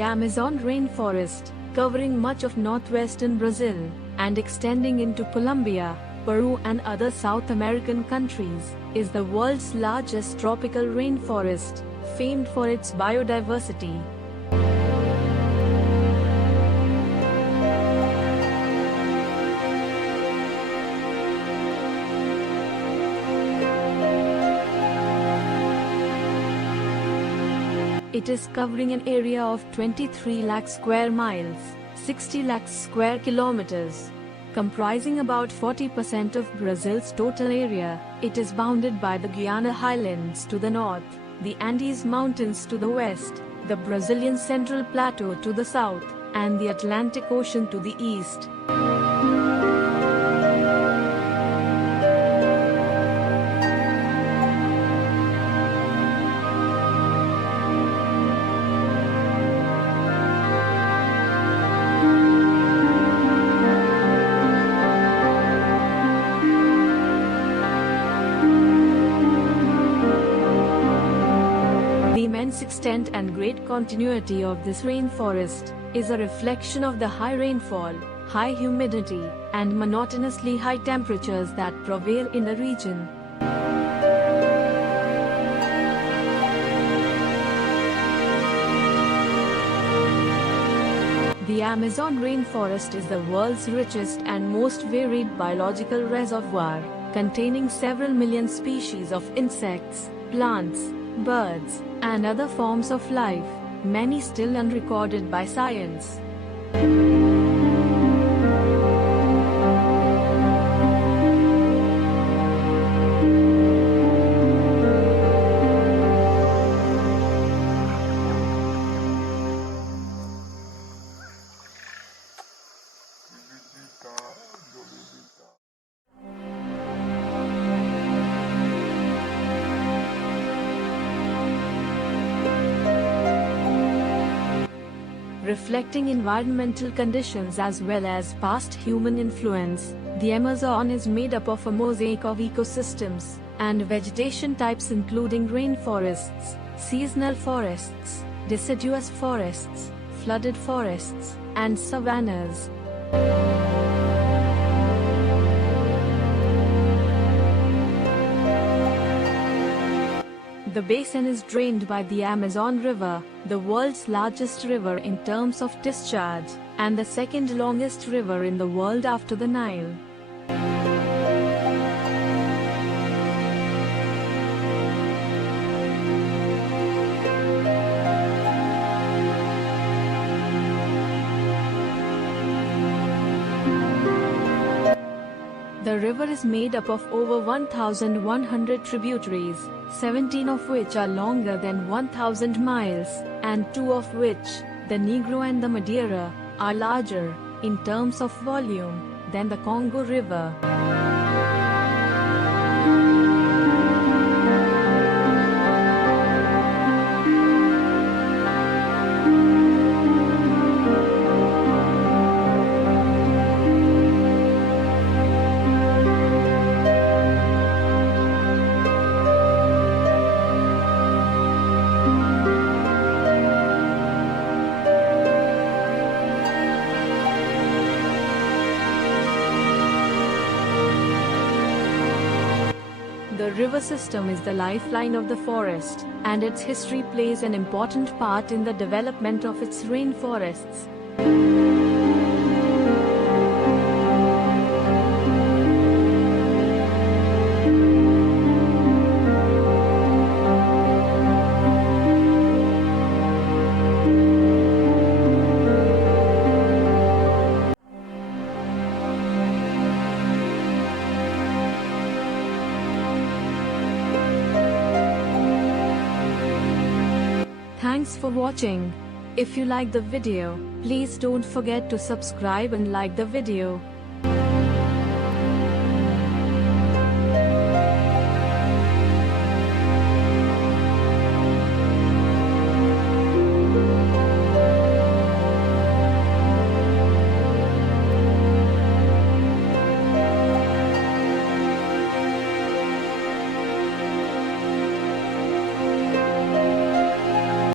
The Amazon rainforest, covering much of northwestern Brazil, and extending into Colombia, Peru and other South American countries, is the world's largest tropical rainforest, famed for its biodiversity. It is covering an area of 23 lakh square miles, 60 lakh square kilometers. Comprising about 40% of Brazil's total area, it is bounded by the Guiana Highlands to the north, the Andes Mountains to the west, the Brazilian Central Plateau to the south, and the Atlantic Ocean to the east. The immense extent and great continuity of this rainforest is a reflection of the high rainfall, high humidity, and monotonously high temperatures that prevail in the region. The Amazon rainforest is the world's richest and most varied biological reservoir, containing several million species of insects, plants, birds, and other forms of life, many still unrecorded by science. Reflecting environmental conditions as well as past human influence, the Amazon is made up of a mosaic of ecosystems and vegetation types including rainforests, seasonal forests, deciduous forests, flooded forests, and savannas. The basin is drained by the Amazon River, the world's largest river in terms of discharge, and the second longest river in the world after the Nile. The river is made up of over 1,100 tributaries, 17 of which are longer than 1,000 miles, and 2 of which, the Negro and the Madeira, are larger, in terms of volume, than the Congo River. The river system is the lifeline of the forest, and its history plays an important part in the development of its rainforests. Thanks for watching. If you like the video, please don't forget to subscribe and like the video.